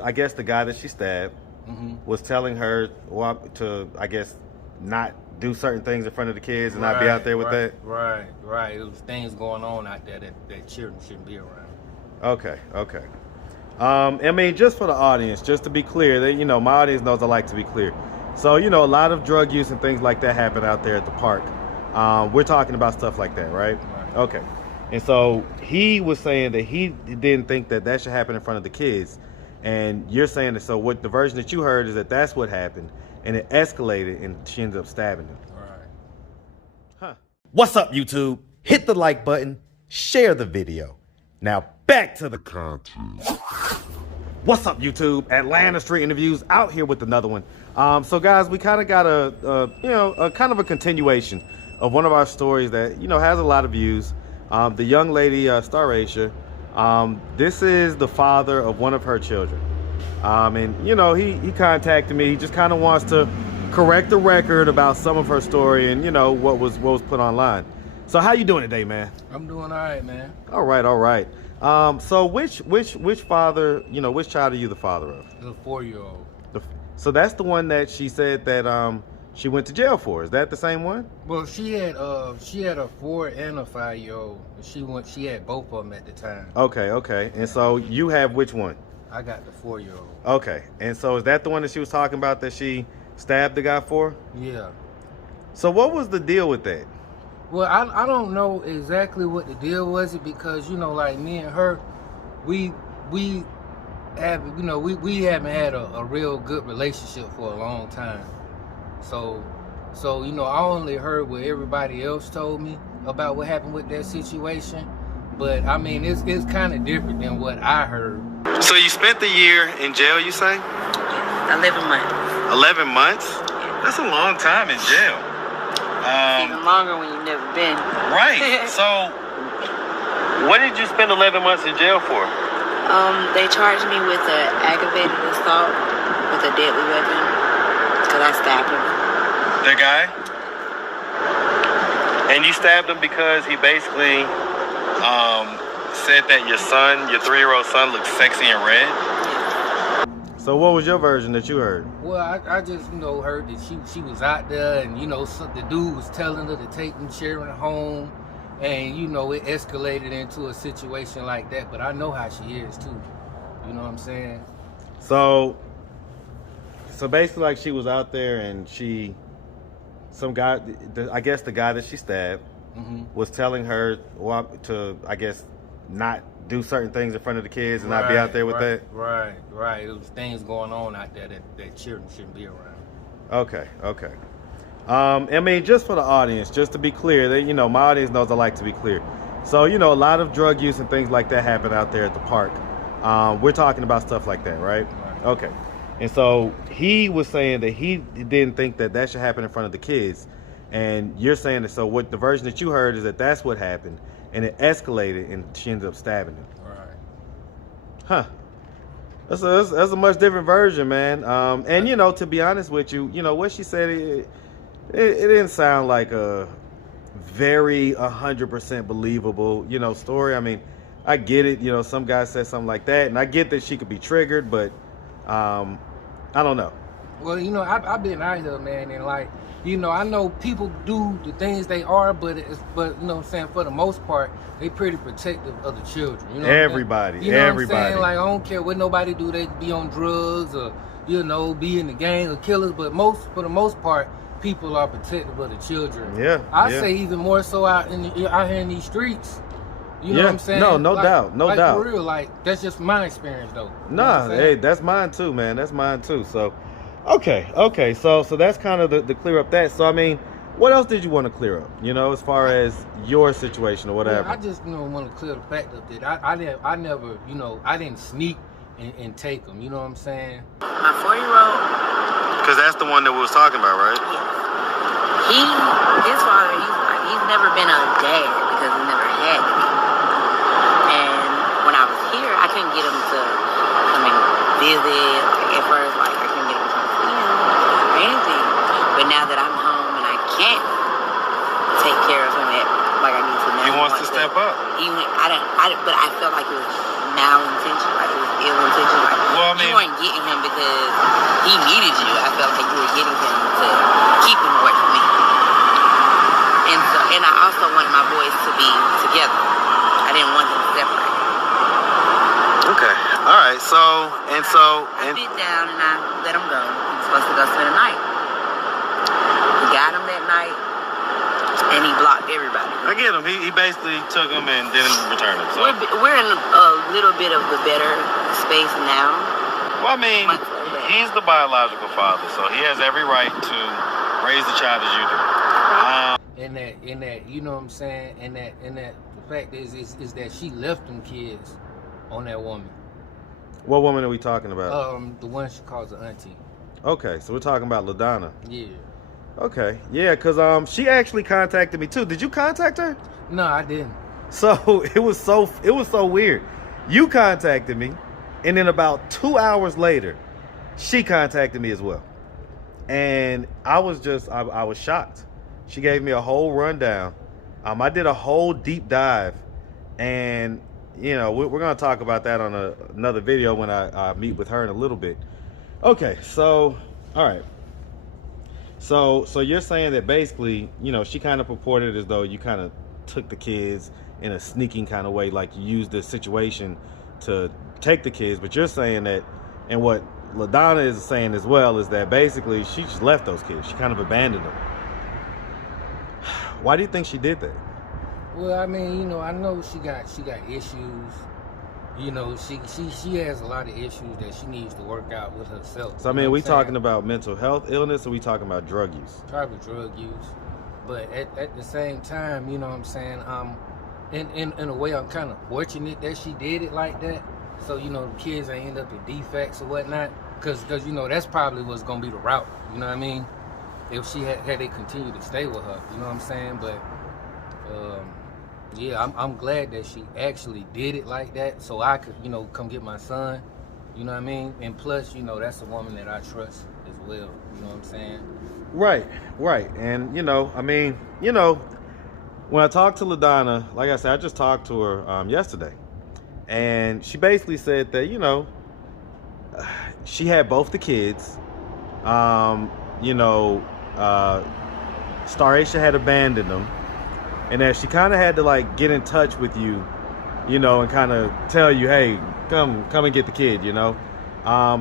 I guess the guy that she stabbed was telling her to, I guess, not do certain things in front of the kids and not be out there with that. Right. There was things going on out there that children shouldn't be around. Okay. I mean, just for the audience, just to be clear, that my audience knows I like to be clear. So, a lot of drug use and things like that happen out there at the park. We're talking about stuff like that, right? Okay. And so he was saying that he didn't think that should happen in front of the kids. And you're saying that, so what the version that you heard is that that's what happened, and it escalated, and she ended up stabbing him. Right. Huh. What's up, YouTube? Hit the like button, share the video. Now back to the content. What's up, YouTube? Atlanta Street Interviews out here with another one. So guys, we kind of got a kind of a continuation of one of our stories that has a lot of views. The young lady, Staracia. This is the father of one of her children. And he contacted me. He just kind of wants to correct the record about some of her story and what was put online. So how you doing today, man? I'm doing all right, man. All right. So which father, which child are you the father of? The 4-year-old. So that's the one that she said that she went to jail for. Is that the same one? Well, she had a 4 and a 5-year-old. She had both of them at the time. Okay. And so you have which one? I got the 4-year-old. Okay. And so is that the one that she was talking about that she stabbed the guy for? Yeah. So what was the deal with that? Well, I don't know exactly what the deal was, because like me and her, we haven't had a real good relationship for a long time. So I only heard what everybody else told me about what happened with that situation. But I mean, it's kind of different than what I heard. So you spent the year in jail, you say? 11 months. 11 months? That's a long time in jail. Even longer when you've never been. Right. So what did you spend 11 months in jail for? They charged me with an aggravated assault with a deadly weapon because I stabbed him. The guy? And you stabbed him because he basically said that your 3-year-old son looked sexy in red? So what was your version that you heard? Well, I just, heard that she was out there and, the dude was telling her to take them children home. And, it escalated into a situation like that. But I know how she is, too. You know what I'm saying? So basically, like, she was out there and some guy, I guess the guy that she stabbed, was telling her to, I guess, not do certain things in front of the kids and not be out there with that. Right. There was things going on out there that children shouldn't be around. Okay. I mean, just for the audience, just to be clear, that my audience knows I like to be clear. So a lot of drug use and things like that happen out there at the park. We're talking about stuff like that, right? Okay. And so he was saying that he didn't think that should happen in front of the kids. And you're saying that, so what the version that you heard is that that's what happened, and it escalated, and she ended up stabbing him. Right. Huh. That's a much different version, man. And to be honest with you, what she said, it didn't sound like a very 100% believable, story. I mean, I get it. Some guy said something like that, and I get that she could be triggered, but I don't know. Well, I've been out here, man, and like, I know people do the things they are, but what I'm saying, for the most part, they pretty protective of the children. Everybody. What I'm saying? Like, I don't care what nobody do. They be on drugs or, be in the gang or killers, but for the most part, people are protective of the children. Yeah. I say even more so out here in these streets. You know what I'm saying? No doubt. For real, like, that's just my experience, though. Nah, hey, that's mine too, man. That's mine too. So, okay. So that's kind of the clear up that. So, I mean, what else did you want to clear up? As far as your situation or whatever. Well, I just want to clear the fact up that I never, I didn't sneak and take them. You know what I'm saying? My 4-year-old. Because that's the one that we was talking about, right? Yeah. His father, he's never been a dad because he never had me. And when I was here, I couldn't get him to come and visit. At first, like, I couldn't get him to come see him or anything. But now that I'm home and I can't take care of him like I need to now. He wants to step up. But I felt like it was malintention, like it was ill intention. Like Well, I mean, you weren't getting him because he needed you. I felt like you were getting him to keep him away from me. And I also wanted my boys to be together. I didn't want them to separate. okay. All right. I bit down and I let him go. He was supposed to go spend the night. We got him that night, and he blocked everybody. I get him. He basically took him and didn't return him. So. We're in a little bit of the better space now. Well, I mean, he's the biological father, so he has every right to raise the child as you do. In that, you know what I'm saying? And that, the fact is that she left them kids on that woman. What woman are we talking about? The one she calls her auntie. Okay, so we're talking about LaDonna. Yeah. Okay, yeah, because she actually contacted me too. Did you contact her? No, I didn't. So it was so weird. You contacted me, and then about 2 hours later, she contacted me as well. And I was shocked. She gave me a whole rundown. I did a whole deep dive, and you know we're gonna talk about that on another video when I meet with her in a little bit. Okay, so all right. So you're saying that basically, you know, she kind of purported as though you kind of took the kids in a sneaking kind of way, like you used the situation to take the kids, but you're saying that, and what LaDonna is saying as well, is that basically she just left those kids. She kind of abandoned them. Why do you think she did that? Well, I mean, you know, I know she got issues. You know, she has a lot of issues that she needs to work out with herself. So I mean, we talking about mental health illness, or we talking about drug use? Probably drug use, but at the same time, you know what I'm saying. In a way, I'm kind of fortunate that she did it like that. So you know, the kids ain't end up with defects or whatnot, because you know that's probably what's gonna be the route. You know what I mean? If she had they continued to stay with her, you know what I'm saying? But yeah, I'm glad that she actually did it like that, so I could, you know, come get my son. You know what I mean? And plus, you know, that's a woman that I trust as well. You know what I'm saying? Right. And you know, I mean, you know, when I talked to LaDonna, like I said, I just talked to her yesterday, and she basically said that, you know, she had both the kids. You know, Star Asia had abandoned them. And that she kind of had to like get in touch with you, you know, and kind of tell you, hey, come and get the kid, you know.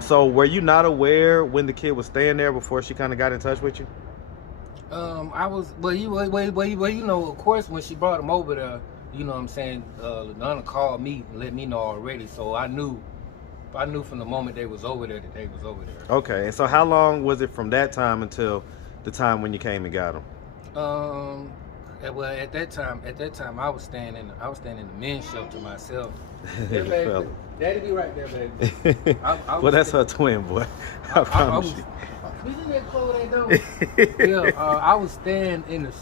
So were you not aware when the kid was staying there before she kind of got in touch with you? I was, well, you know, of course, when she brought him over there, you know what I'm saying, LaDonna called me and let me know already, so I knew from the moment they was over there that they was over there. Okay, and so how long was it from that time until the time when you came and got him? Well, at that time, I was staying in the men's shelter myself. You baby, fella. Daddy be right there, baby. Well, that's her twin, boy. I promise you. We didn't get close that door. Yeah, I was staying in the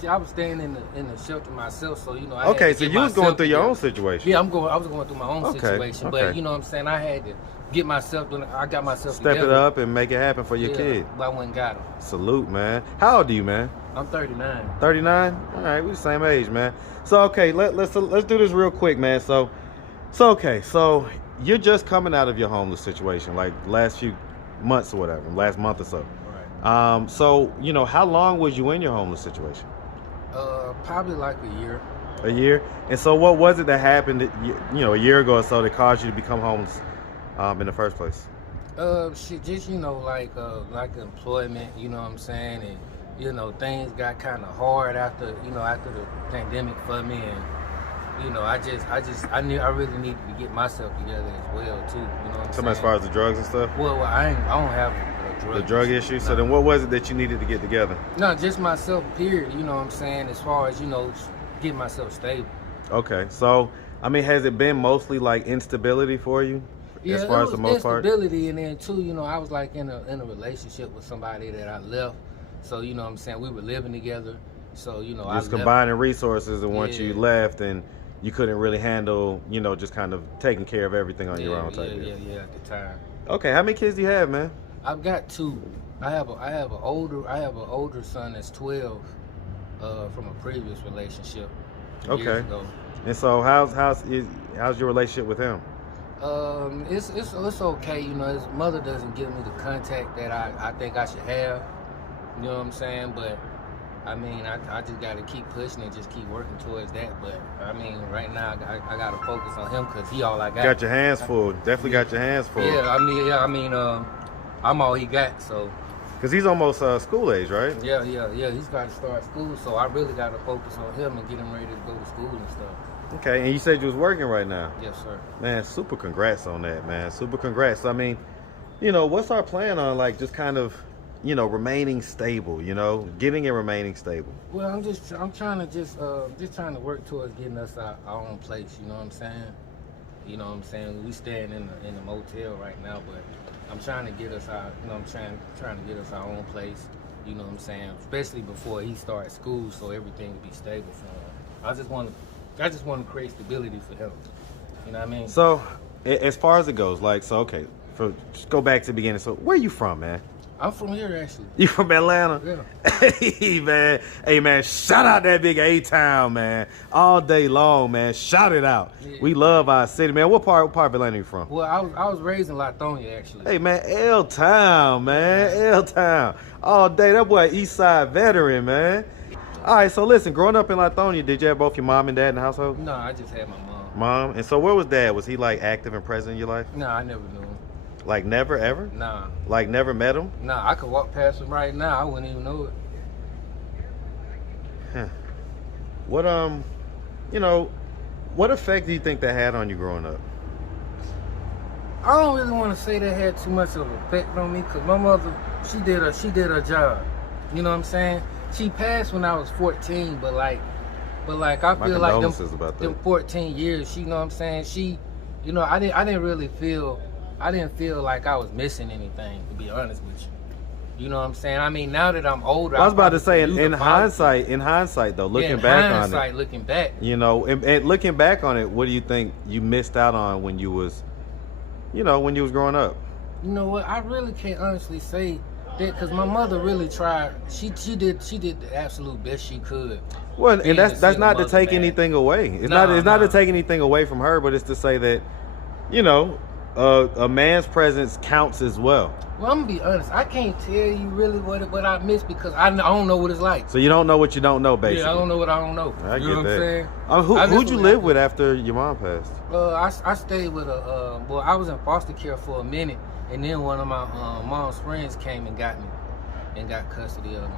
shelter myself, so you know. Okay, so you was going through your own situation. Yeah, I was going through my own situation, okay. But you know what I'm saying. I had to get myself. I got myself Step together. it up and make it happen for your kid. But I went and got him. Salute, man. How old are you, man? I'm 39. 39? All right, we the same age, man. So okay, let's do this real quick, man. So okay, so you're just coming out of your homeless situation, like last few months or whatever, last month or so. Right. So you know, how long was you in your homeless situation? Probably like a year. A year. And so what was it that happened that you know, a year ago or so that caused you to become homeless in the first place? Shit, just, you know, like employment, you know what I'm saying, and you know, things got kind of hard after the pandemic for me, and you know, I really needed to get myself together as well too. You know what I'm saying? As far as the drugs and stuff? Well, I don't have a drug issue. No. So then what was it that you needed to get together? No, just myself, period. You know what I'm saying? As far as, you know, get myself stable. Okay, so I mean, has it been mostly like instability for you? Yeah, as far as the most part? Instability, and then too, you know, I was like in a relationship with somebody that I left. So, you know what I'm saying, we were living together. So, you know, just combining resources, and once you left, and you couldn't really handle, you know, just kind of taking care of everything on your own type. Yeah, at the time. Okay, how many kids do you have, man? I've got two. I have an older son that's 12 from a previous relationship. Okay. Years ago. And so how's your relationship with him? It's okay, you know. His mother doesn't give me the contact that I think I should have. You know what I'm saying? But I mean, I just got to keep pushing and just keep working towards that. But I mean, right now I got to focus on him because he all I got. Got your hands full. Definitely got your hands full. Yeah, I mean, I'm all he got. So. Because he's almost school age, right? Yeah. He's got to start school, so I really got to focus on him and get him ready to go to school and stuff. Okay, and you said you was working right now. Yes, sir. Man, super congrats on that, man. Super congrats. I mean, you know, what's our plan on, like, just kind of, you know, remaining stable, you know, getting and remaining stable? Well, I'm trying to work towards getting us our own place, you know what I'm saying? You know what I'm saying? We staying in the motel right now, but I'm trying to get us our, you know, I'm trying to get us our own place, you know what I'm saying? Especially before he starts school, so everything will be stable for him. I just want to create stability for him. You know what I mean? So, as far as it goes, like, so, okay, just go back to the beginning. So, where you from, man? I'm from here, actually. You from Atlanta? Yeah. Hey, man, shout out that big A-Town, man. All day long, man. Shout it out. Yeah. We love our city, man. What part of Atlanta you from? Well, I was raised in Lithonia, actually. Hey, man, L-Town, man. L-Town. All day. That boy East Side veteran, man. All right, so listen, growing up in Lithonia, did you have both your mom and dad in the household? No, I just had my mom. Mom? And so where was dad? Was he, like, active and present in your life? No, I never knew him. Like, never, ever? Nah. Like, never met him? Nah, I could walk past him right now. I wouldn't even know it. Huh. What, you know, what effect do you think that had on you growing up? I don't really want to say that had too much of an effect on me, because my mother, she did her job. You know what I'm saying? She passed when I was 14, but like I feel like them 14 years, she, you know what I'm saying? She, you know, I didn't feel like I was missing anything, to be honest with you. You know what I'm saying? I mean, now that I'm older, I was about to say, in hindsight though, looking back, you know, and looking back on it, what do you think you missed out on when you was, you know, when you was growing up? You know what? I really can't honestly say that, because my mother really tried. She did the absolute best she could. Well, and that's not to take anything away. It's not to take anything away from her, but it's to say that, you know, a man's presence counts as well. Well, I'm gonna be honest. I can't tell you really what I missed, because I don't know what it's like. So you don't know what you don't know, basically. Yeah, I don't know what I don't know. I you get know that. What I'm saying? Who'd you live with after your mom passed? I stayed with well, I was in foster care for a minute, and then one of my mom's friends came and got me, and got custody of me,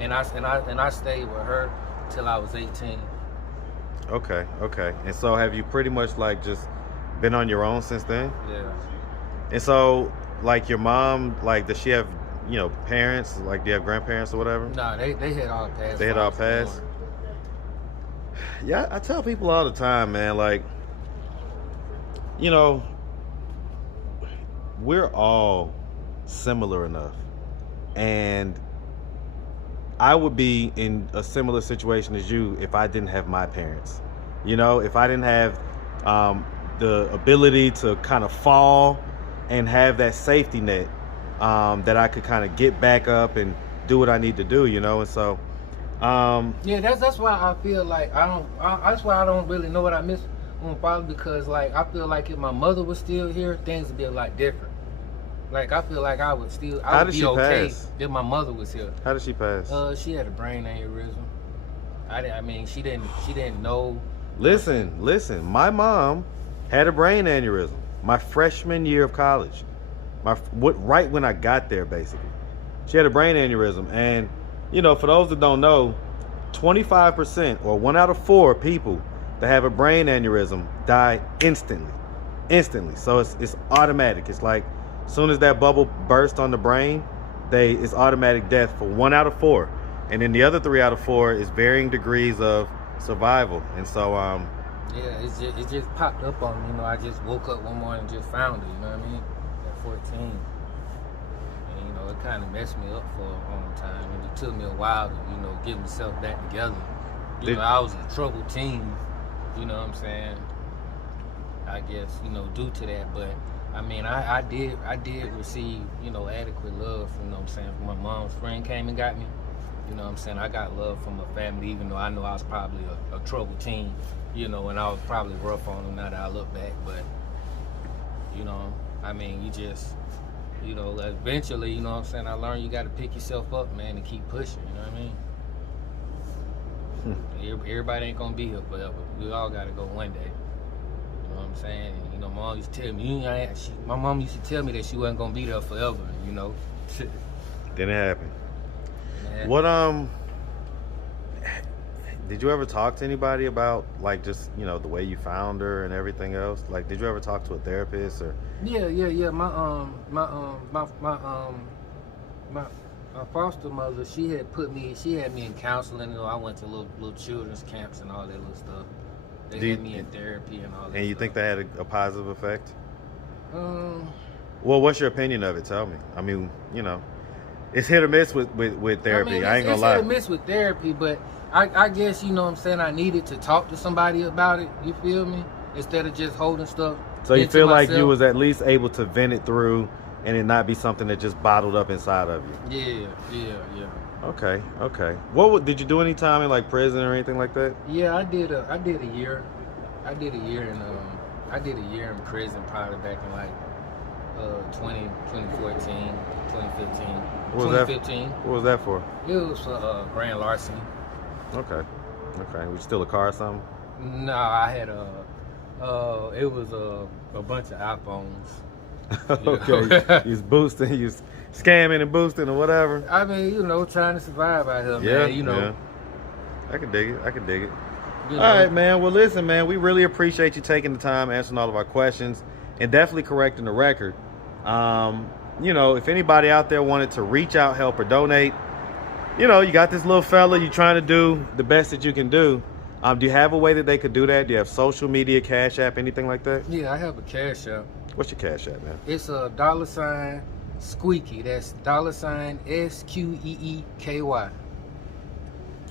and I stayed with her till I was 18. Okay. And so have you pretty much like just been on your own since then? Yeah. And so, like, your mom, like, does she have, you know, parents? Like, do you have grandparents or whatever? Nah, they had all passed. They had all passed? Yeah, I tell people all the time, man, like, you know, we're all similar enough. And I would be in a similar situation as you if I didn't have my parents. You know, if I didn't have the ability to kind of fall and have that safety net that I could kind of get back up and do what I need to do, you know. And so yeah, that's why I feel like that's why I don't really know what I miss with my father, because like I feel like if my mother was still here, things would be a lot different. Like I feel like I would be okay if my mother was here. How did she pass? She had a brain aneurysm. I mean, she didn't know. Listen, my mom had a brain aneurysm my freshman year of college. Right when I got there, basically. She had a brain aneurysm. And, you know, for those that don't know, 25% or 1 out of 4 people that have a brain aneurysm die instantly. So it's automatic. It's like as soon as that bubble bursts on the brain, it's automatic death for 1 out of 4. And then the other 3 out of 4 is varying degrees of survival. And so yeah, it just popped up on me. You know, I just woke up one morning and just found it. You know what I mean? At 14, and you know, it kind of messed me up for a long time. And it took me a while to, you know, get myself back together. You know, I was a troubled teen. You know what I'm saying? I guess, you know, due to that. But I mean, I did receive, you know, adequate love. You know what I'm saying? My mom's friend came and got me. You know what I'm saying? I got love from my family, even though I know I was probably a troubled teen, you know, and I was probably rough on them now that I look back. But You know, I mean, you just, you know, eventually, you know what I'm saying, I learned you got to pick yourself up, man, and keep pushing, you know what I mean? Everybody ain't gonna be here forever. We all gotta go one day. You know what I'm saying? And, you know, my mom used to tell me, my mom used to tell me that she wasn't gonna be there forever, you know? Didn't happen. Man. What, did you ever talk to anybody about, like, just, you know, the way you found her and everything else? Like, did you ever talk to a therapist or? Yeah. My foster mother, she had me in counseling. You know, I went to little children's camps and all that little stuff. They had me in therapy and all that. And you stuff. think that had a positive effect? Um, Well, what's your opinion of it? Tell me. I mean, you know, it's hit or miss with therapy. I mean, I ain't gonna it's lie. hit or miss with therapy, but I guess, you know what I'm saying, I needed to talk to somebody about it, you feel me? Instead of just holding stuff. So you feel like you myself. was at least able to vent it through and it not be something that just bottled up inside of you? Yeah. Okay. Did you do any time in like prison or anything like that? Yeah, I did a year. I did a year in prison probably back in like 2014, 2015. What was that for? It was for grand larceny. Okay. Was you steal a car or something? No, I had it was a bunch of iPhones. Okay. You was boosting, you was scamming and boosting or whatever. I mean, you know, trying to survive out here, Yeah, man. You know. Yeah. I can dig it. You All know. right, man. Well, listen, man, we really appreciate you taking the time, answering all of our questions, and definitely correcting the record. You know, if anybody out there wanted to reach out, help, or donate, you know, you got this little fella, you're trying to do the best that you can do. Do you have a way that they could do that? Do you have social media, Cash App, anything like that? Yeah, I have a Cash App. What's your Cash App, man? It's a $ squeaky. That's $SQEEKY.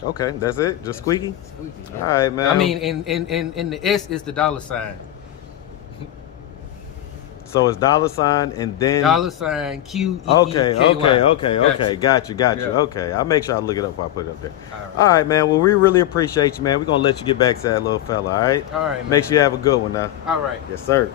Okay, that's it? Just squeaky? Squeaky. Yeah. All right, man. I mean, in the S is the $. So it's $ and then $QEEKY. Okay. Got you. Yeah. Okay, I'll make sure I look it up before I put it up there. All All right, man. Well, we really appreciate you, man. We're gonna let you get back to that little fella. All right. right, man. Make sure you have a good one now. All right. Yes, sir.